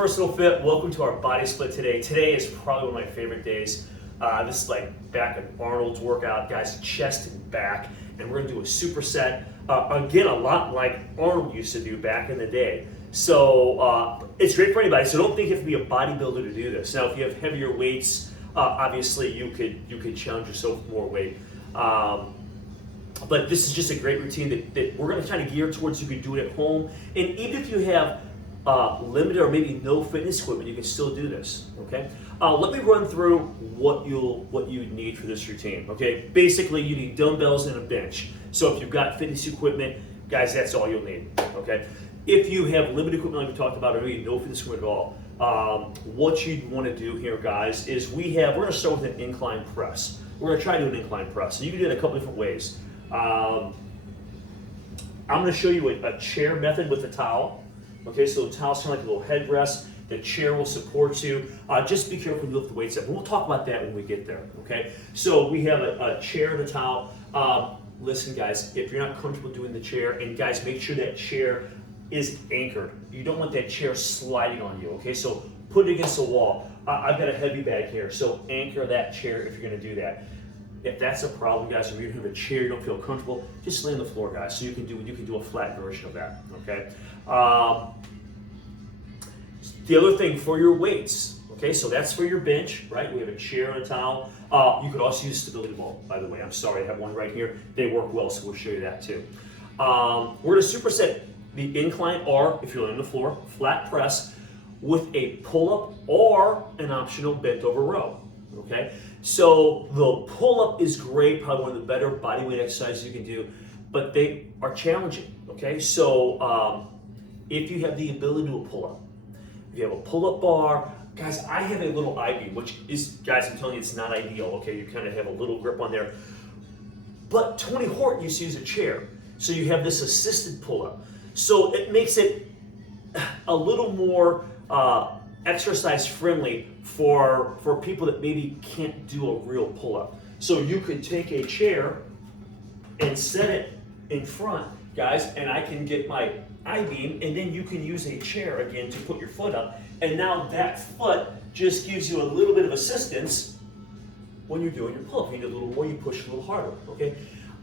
Personal Fit, welcome to our body split today. Today is probably one of my favorite days. This is like back at Arnold's workout, guys, chest and back, and we're gonna do a superset. Again, a lot like Arnold used to do back in the day. So it's great for anybody, so don't think you have to be a bodybuilder to do this. Now, if you have heavier weights, obviously you could challenge yourself with more weight. But this is just a great routine that we're gonna kind of gear towards. You can do it at home, and even if you have limited or maybe no fitness equipment, you can still do this, okay? Let me run through what you need for this routine, okay? Basically, you need dumbbells and a bench. So if you've got fitness equipment, guys, that's all you'll need, okay? If you have limited equipment like we talked about, or maybe no fitness equipment at all, what you'd want to do here, guys, is we're gonna start with an incline press. We're gonna try to do an incline press. And you can do it a couple different ways. I'm gonna show you a chair method with a towel. Okay, so the towel's kind of like a little headrest. The chair will support you. Just be careful when you lift the weights up. And we'll talk about that when we get there, okay? So we have a chair and a towel. Listen, guys, if you're not comfortable doing the chair, and guys, make sure that chair is anchored. You don't want that chair sliding on you, okay? So put it against the wall. I've got a heavy bag here, so anchor that chair if you're gonna do that. If that's a problem, guys, or you have a chair, you don't feel comfortable, just lay on the floor, guys. So you can do a flat version of that, okay? The other thing for your weights, okay, so that's for your bench, right? We have a chair and a towel. You could also use a stability ball, by the way. I'm sorry, I have one right here. They work well, so we'll show you that too. We're gonna superset the incline, or if you're on the floor, flat press with a pull-up or an optional bent over row, okay? So the pull-up is great, probably one of the better body weight exercises you can do, but they are challenging, okay? So if you have the ability to do a pull-up, if you have a pull-up bar, guys, I have a little I-beam, which is, guys, I'm telling you, it's not ideal, okay? You kind of have a little grip on there. But Tony Horton used to use a chair, so you have this assisted pull-up. So it makes it a little more exercise friendly for people that maybe can't do a real pull-up. So you could take a chair and set it in front, guys, and I can get my I-beam, and then you can use a chair again to put your foot up, and now that foot just gives you a little bit of assistance when you're doing your pull-up. You need a little more, you push a little harder, okay?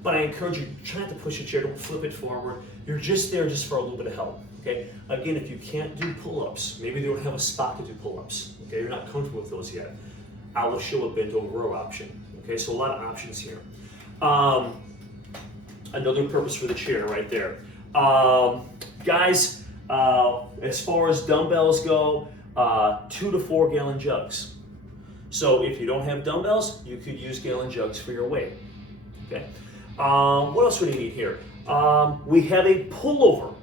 But I encourage you, try not to push a chair, don't flip it forward. You're just there just for a little bit of help, okay? Again, if you can't do pull-ups, maybe they don't have a spot to do pull-ups, okay? You're not comfortable with those yet. I will show a bent over row option, okay? So a lot of options here. Another purpose for the chair right there. Guys, as far as dumbbells go, 2 to 4 gallon jugs. So if you don't have dumbbells, you could use gallon jugs for your weight, okay? What else would you need here? We have a pullover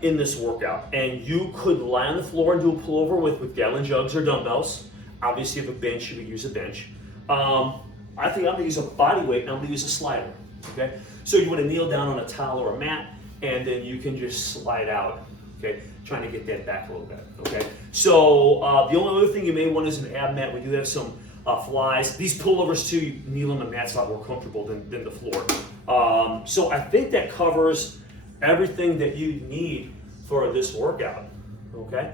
in this workout, and you could lie on the floor and do a pullover with gallon jugs or dumbbells. Obviously, if you have a bench, you would use a bench. I think I'm gonna use a body weight, and I'm gonna use a slider, okay? So you wanna kneel down on a towel or a mat, and then you can just slide out, okay? Trying to get that back a little bit, okay? So the only other thing you may want is an ab mat. We do have some flies. These pullovers too, you kneel on the mat's a lot more comfortable than the floor. So I think that covers everything that you need for this workout, okay?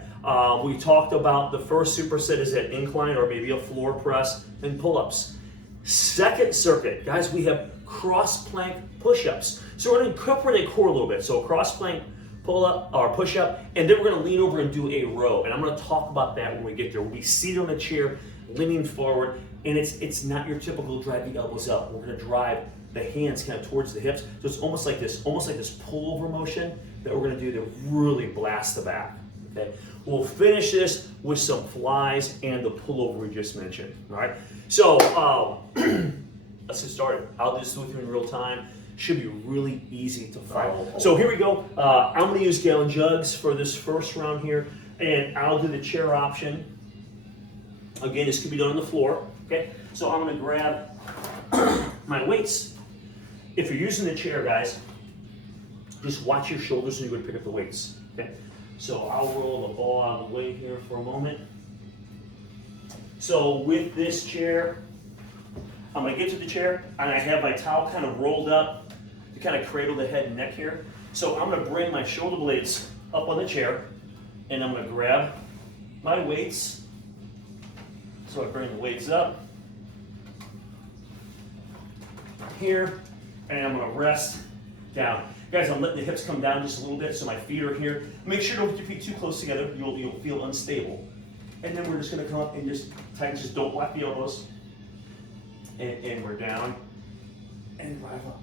We talked about the first superset is that incline or maybe a floor press and pull-ups. Second circuit, guys, we have cross plank push-ups. So we're gonna incorporate core a little bit. So cross plank pull-up or push-up, and then we're gonna lean over and do a row. And I'm gonna talk about that when we get there. We'll be seated on a chair, leaning forward, and it's not your typical drive the elbows up. We're gonna drive the hands kind of towards the hips. So it's almost like this pullover motion that we're gonna do to really blast the back, okay? We'll finish this with some flies and the pullover we just mentioned, all right? So let's get started. I'll do this with you in real time. Should be really easy to follow. So here we go. I'm gonna use gallon jugs for this first round here, and I'll do the chair option. Again, this can be done on the floor, okay? So I'm gonna grab my weights. If you're using the chair, guys, just watch your shoulders when you go to pick up the weights, okay? So I'll roll the ball out of the way here for a moment. So with this chair, I'm gonna get to the chair, and I have my towel kind of rolled up to kind of cradle the head and neck here. So I'm gonna bring my shoulder blades up on the chair, And I'm gonna grab my weights. So I bring the weights up here, and I'm gonna rest down. Guys, I'm letting the hips come down just a little bit so my feet are here. Make sure you don't get your feet too close together. You'll feel unstable. And then we're just gonna come up and just tighten, just don't block the elbows. And we're down and drive up.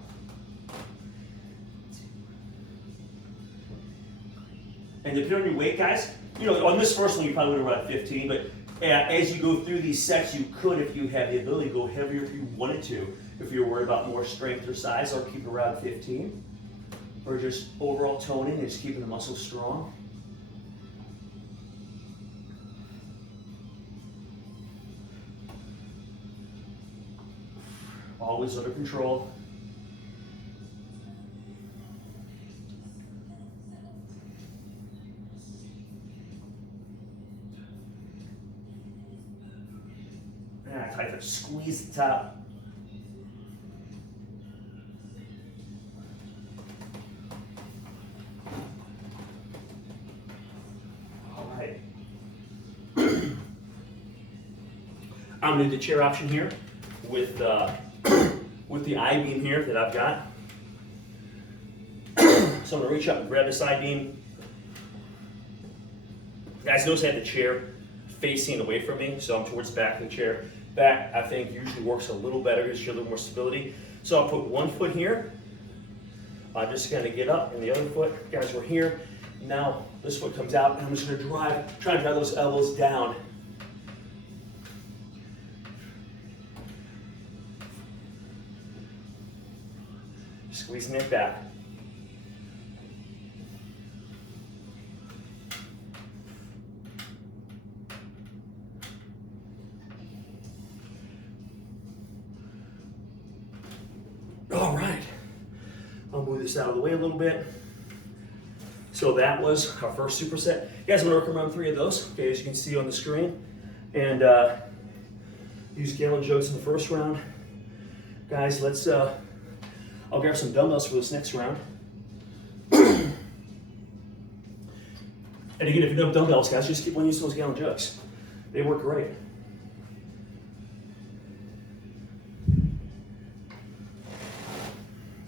And depending on your weight, guys, on this first one you probably would have run 15, but as you go through these sets, you could, if you have the ability, go heavier if you wanted to. If you're worried about more strength or size, I'll keep it around 15. Or just overall toning and just keeping the muscles strong. Always under control. And I try to squeeze the top. All right. I'm going to do the chair option here with the I-beam here that I've got. So I'm going to reach up and grab this I-beam. Guys, notice I have the chair facing away from me, so I'm towards the back of the chair. Back, I think, usually works a little better, gives you a little more stability. So I'll put one foot here. I'm just going to get up, and the other foot, guys, we're here. Now this foot comes out, and I'm just going to try to drive those elbows down. Squeezing it back. All right. I'll move this out of the way a little bit. So that was our first superset. You guys want to work around 3 of those, okay, as you can see on the screen. And use gallon jugs in the first round. Guys, let's I'll grab some dumbbells for this next round. And again, if you don't have dumbbells, guys, just keep on using those gallon jugs. They work great.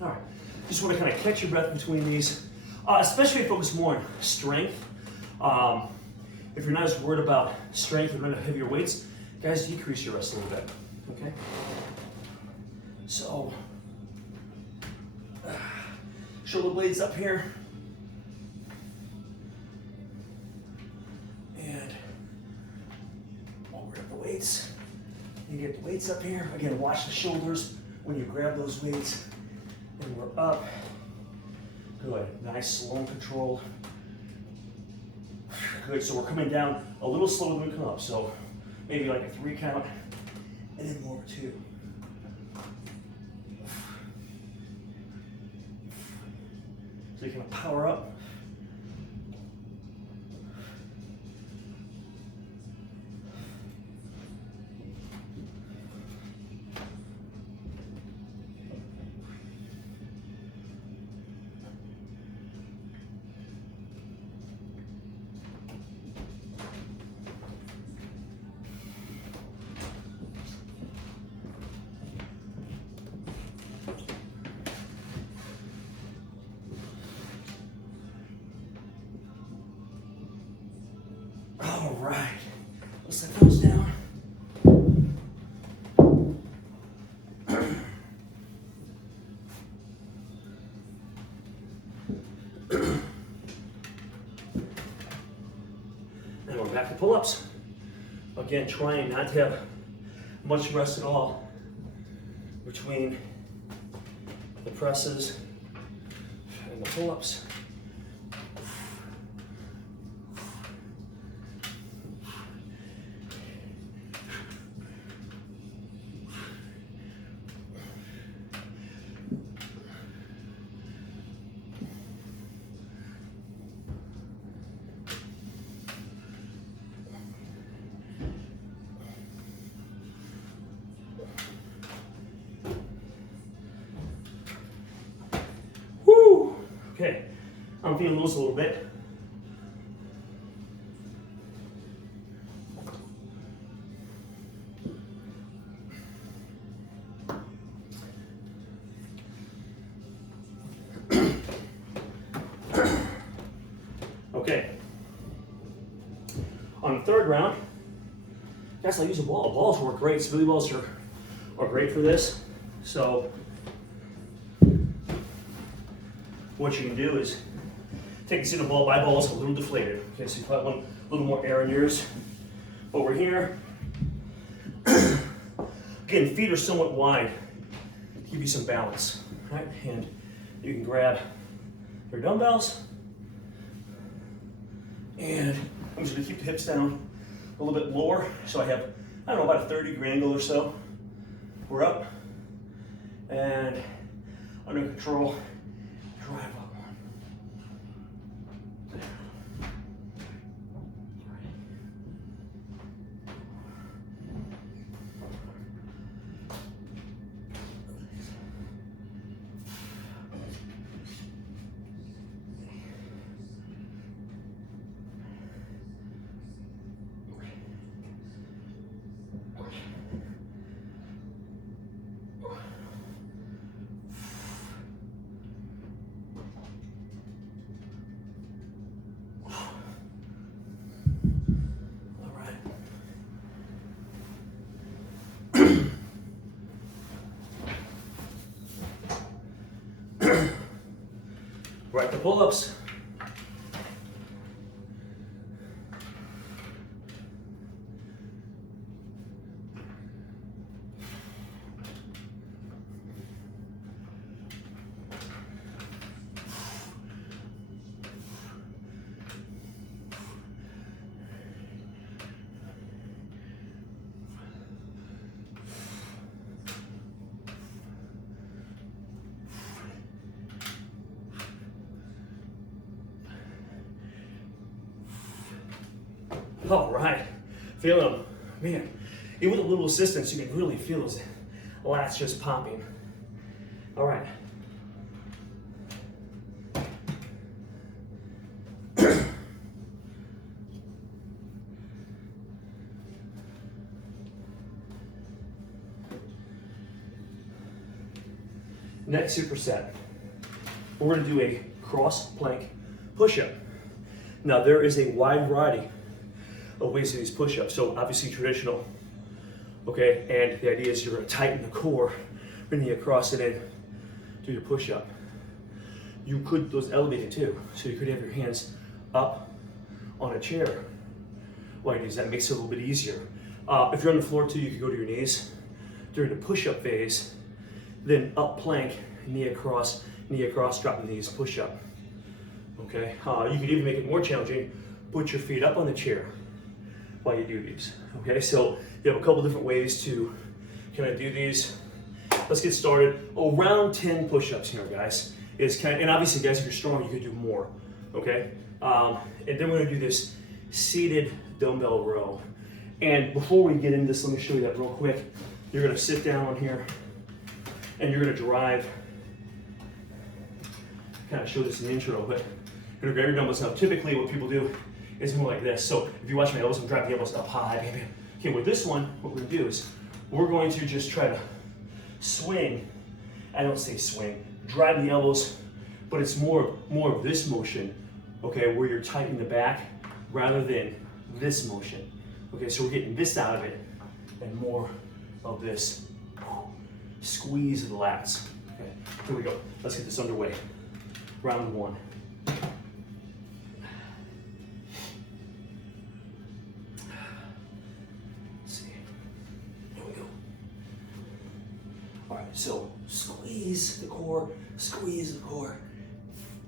All right, just want to kind of catch your breath between these, especially focus more on strength. If you're not as worried about strength and running heavier weights, guys, decrease your rest a little bit, okay? So, shoulder blades up here. And I'll grab the weights. You get the weights up here. Again, watch the shoulders when you grab those weights. And we're up. Good, nice, slow and controlled. Good, so we're coming down a little slower than we come up. So maybe like a 3 count, and then more 2. So you can power up. All right, let's set those down. Now we're back to pull-ups. Again, trying not to have much rest at all between the presses and the pull-ups. Okay, I'm feeling loose a little bit. Okay. On the third round, guys, I'll use a ball. Balls work great. Spilly balls are great for this. So what you can do is take a single ball. My ball is a little deflated. Okay, so you put one a little more air in yours. Over here. Again, feet are somewhat wide to give you some balance, right? And you can grab your dumbbells, and I'm just gonna keep the hips down a little bit lower, so I have, I don't know, about a 30-degree angle or so. We're up, and under control, drive up. Right, the pull-ups. All right, feel them, man. Even with a little assistance, you can really feel those lats just popping. All right. Next superset, we're gonna do a cross plank push-up. Now there is a wide variety of ways to do these push-ups. So obviously traditional, okay? And the idea is you're gonna tighten the core, bring you across it in, do your push-up. You could, those elevated too. So you could have your hands up on a chair while you do that. It makes it a little bit easier. If you're on the floor too, you could go to your knees during the push-up phase, then up plank, knee across, drop the knees, push up. Okay, you could even make it more challenging. Put your feet up on the chair while you do these. Okay, so you have a couple different ways to kind of do these. Let's get started. Around 10 push-ups here, guys. Is kind of, and obviously, guys, if you're strong, you could do more. Okay, and then we're gonna do this seated dumbbell row. And before we get into this, let me show you that real quick. You're gonna sit down on here, and you're gonna drive. Kind of show this in the intro, but you're gonna grab your dumbbells. Now, typically, what people do is more like this. So if you watch my elbows, I'm driving the elbows up high, baby. Okay, with this one, what we're gonna do is we're going to just try to swing. I don't say swing, drive the elbows, but it's more of this motion, okay, where you're tightening the back rather than this motion. Okay, so we're getting this out of it and more of this squeeze of the lats. Okay, here we go. Let's get this underway. Round one. So squeeze the core, squeeze the core.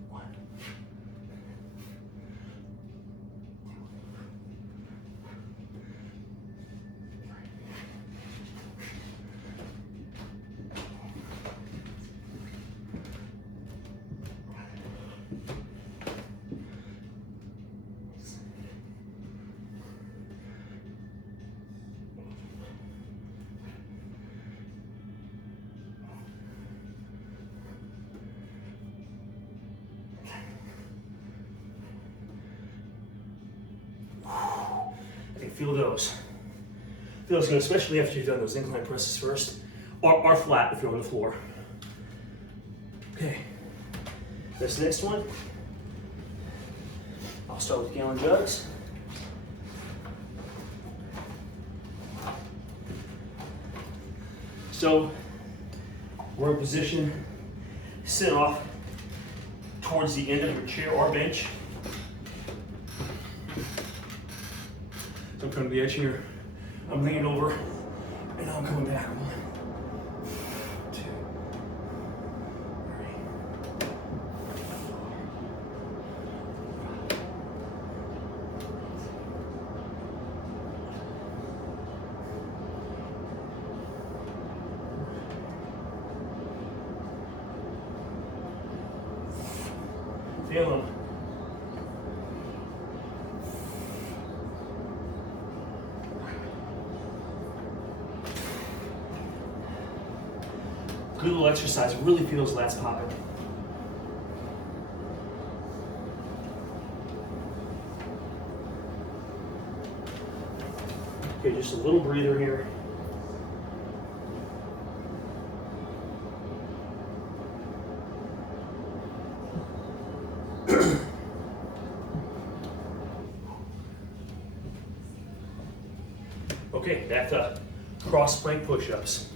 One. Feel those. Feel those good, especially after you've done those incline presses first, or flat if you're on the floor. Okay, this next one, I'll start with gallon jugs. So we're in position, sit off towards the end of your chair or bench. So I'm coming to the edge here, I'm leaning over, and I'm coming back. 1, 2, 3. Feel them. Good little exercise, really feel those lats popping. Okay, just a little breather here. Okay, back to cross plank push-ups.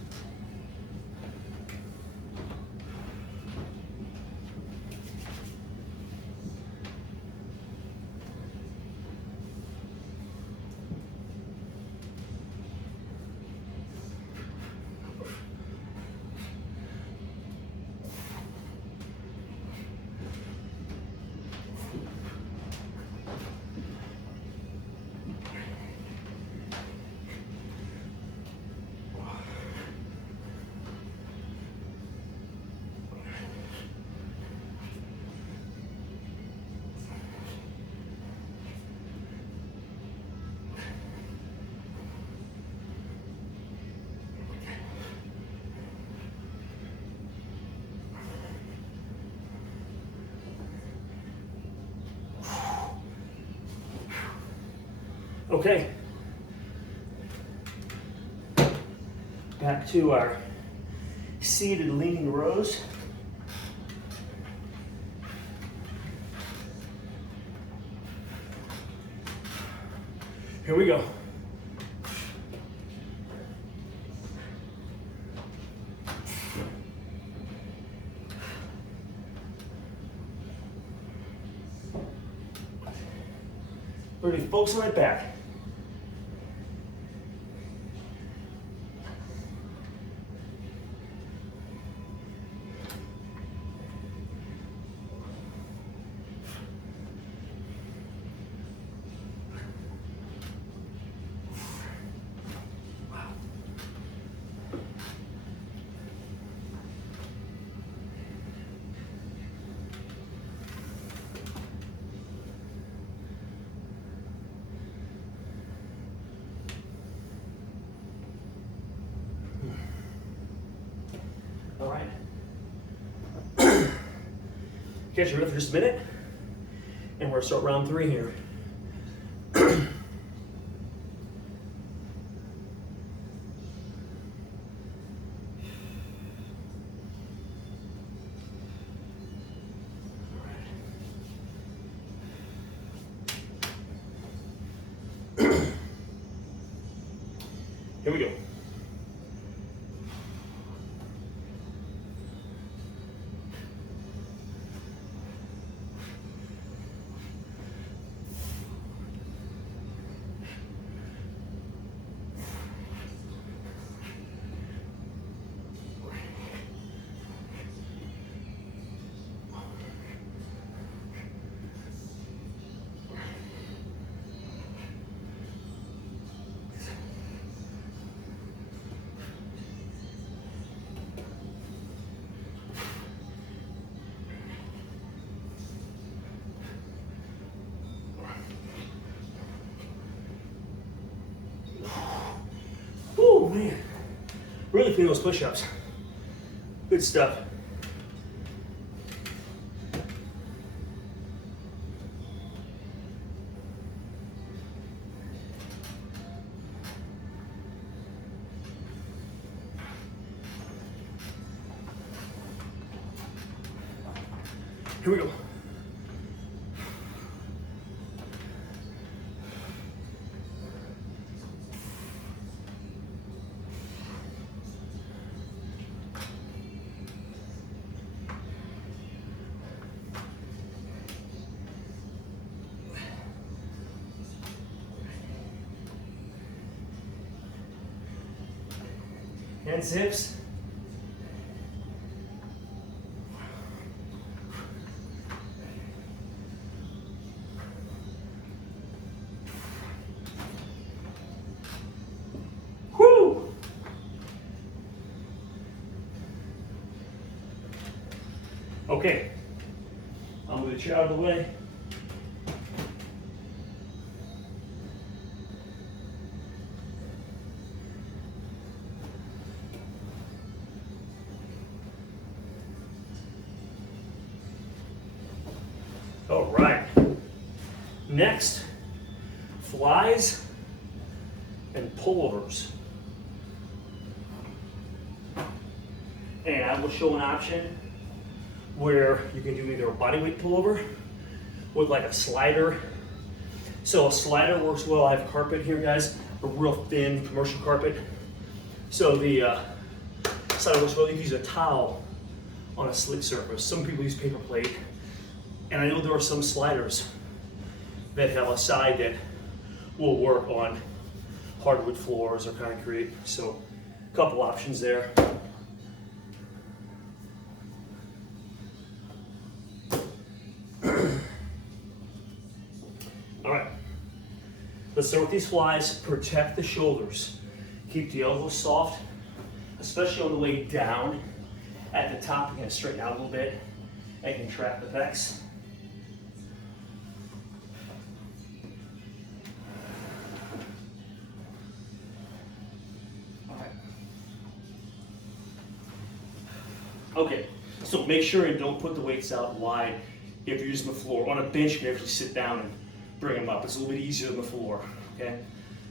Okay, back to our seated leaning rows. Here we go. We're going to focus on that back. All right. Catch your breath for just a minute, and we're gonna start round 3 here. Here we go. Oh man, really feel those push-ups. Good stuff. Here we go. Tense hips. Whoo! Okay, I'll move the chair out of the way. All right, next, flies and pullovers. And I will show an option where you can do either a bodyweight pullover with like a slider. So a slider works well. I have carpet here, guys, a real thin commercial carpet. So the slider works well. You can use a towel on a slick surface. Some people use paper plate. And I know there are some sliders that have a side that will work on hardwood floors or concrete. So a couple options there. All right, let's start with these flies. Protect the shoulders. Keep the elbows soft, especially on the way down. At the top, you're gonna straighten out a little bit and contract the pecs. Okay, so make sure you don't put the weights out wide if you're using the floor. On a bench, you can actually sit down and bring them up. It's a little bit easier than the floor, okay?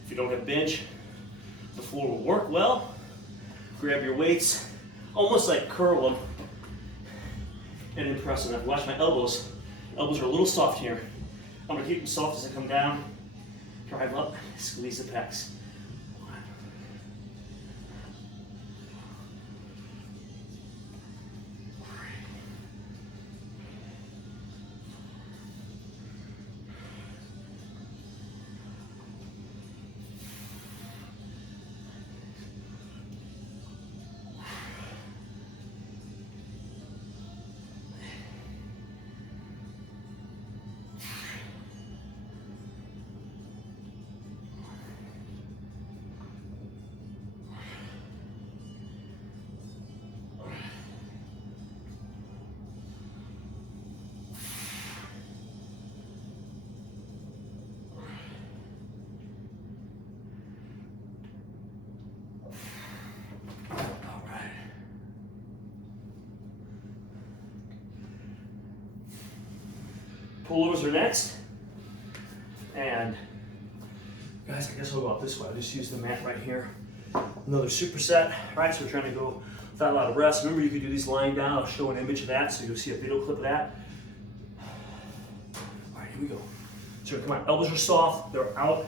If you don't have bench, the floor will work well. Grab your weights, almost like curl them and then press them up. Watch my elbows. Elbows are a little soft here. I'm gonna keep them soft as I come down. Drive up, squeeze the pecs. Pullovers are next. And guys, I guess I'll go out this way. I'll just use the mat right here. Another superset, right? So we're trying to go without a lot of rest. Remember, you could do these lying down. I'll show an image of that, so you'll see a video clip of that. All right, here we go. So come on, elbows are soft, they're out.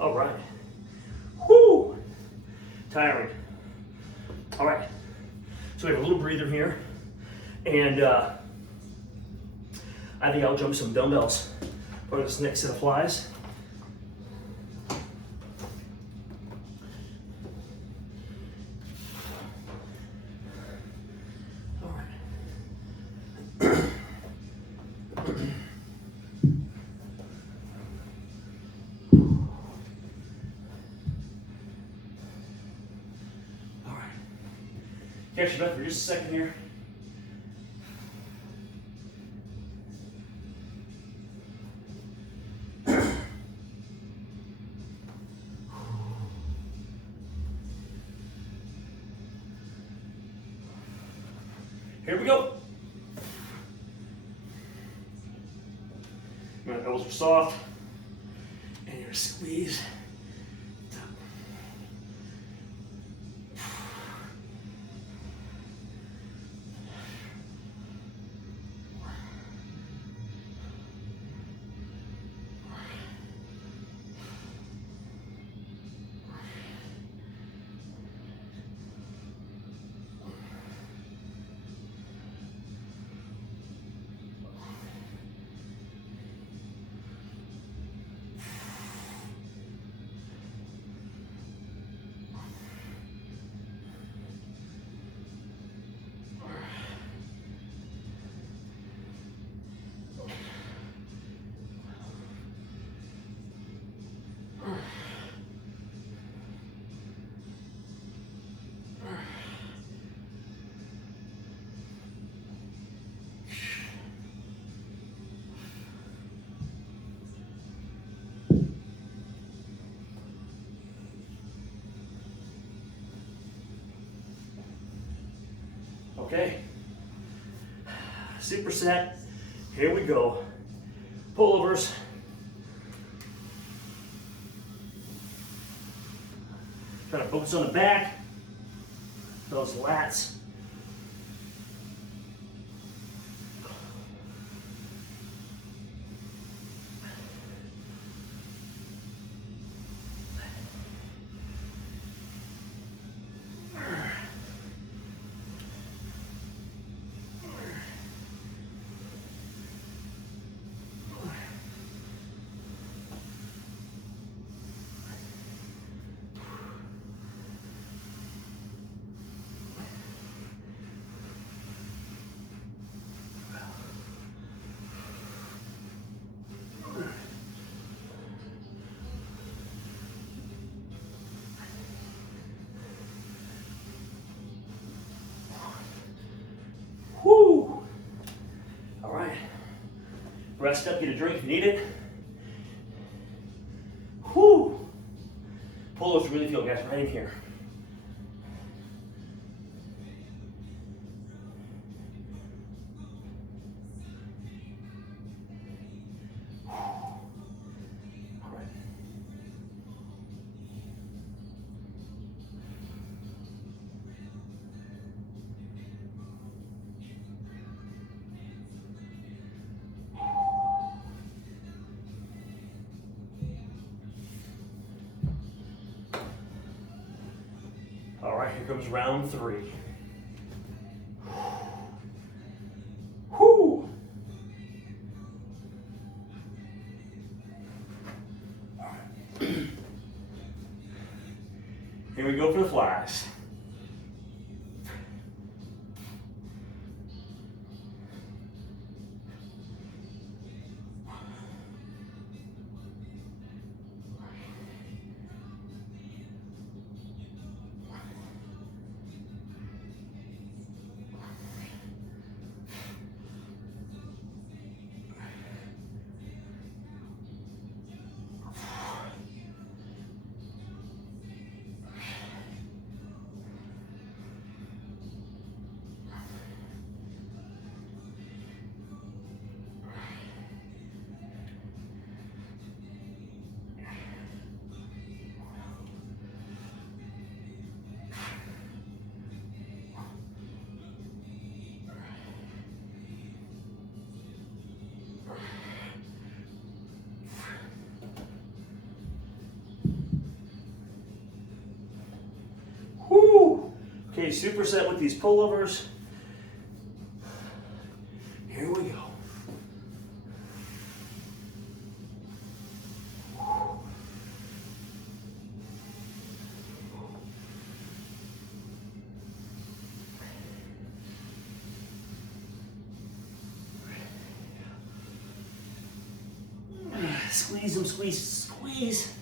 All right. Whoo! Tiring. All right. So we have a little breather here. And I think I'll jump some dumbbells for this next set of flies. All right. Catch your breath for just a second here. Here we go. My elbows are soft. And you're gonna squeeze. Okay, superset, here we go. Pullovers. Try to focus on the back, those lats. Whoo! All right. Rest up, get a drink if you need it. Whoo! Pull those really feel, guys, right in here. All right, here comes round 3. Whoo! All right. Here we go for the flies. Whoo! Okay, superset with these pullovers. Here we go. Squeeze them, squeeze, squeeze.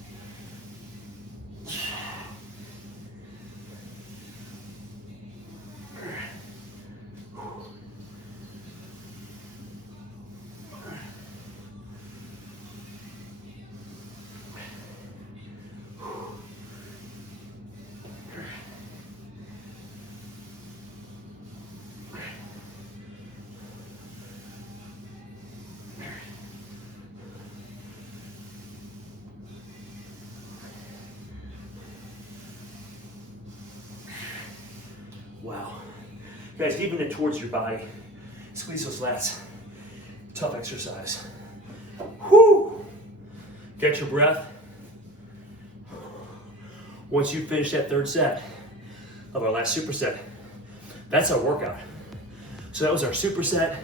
Guys, even it towards your body. Squeeze those lats. Tough exercise. Whoo! Get your breath. Once you finish that third set of our last superset, that's our workout. So that was our superset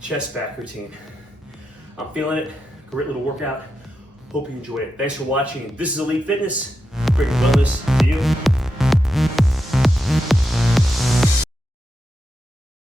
chest back routine. I'm feeling it. Great little workout. Hope you enjoyed it. Thanks for watching. This is Elite Fitness, bringing wellness to you.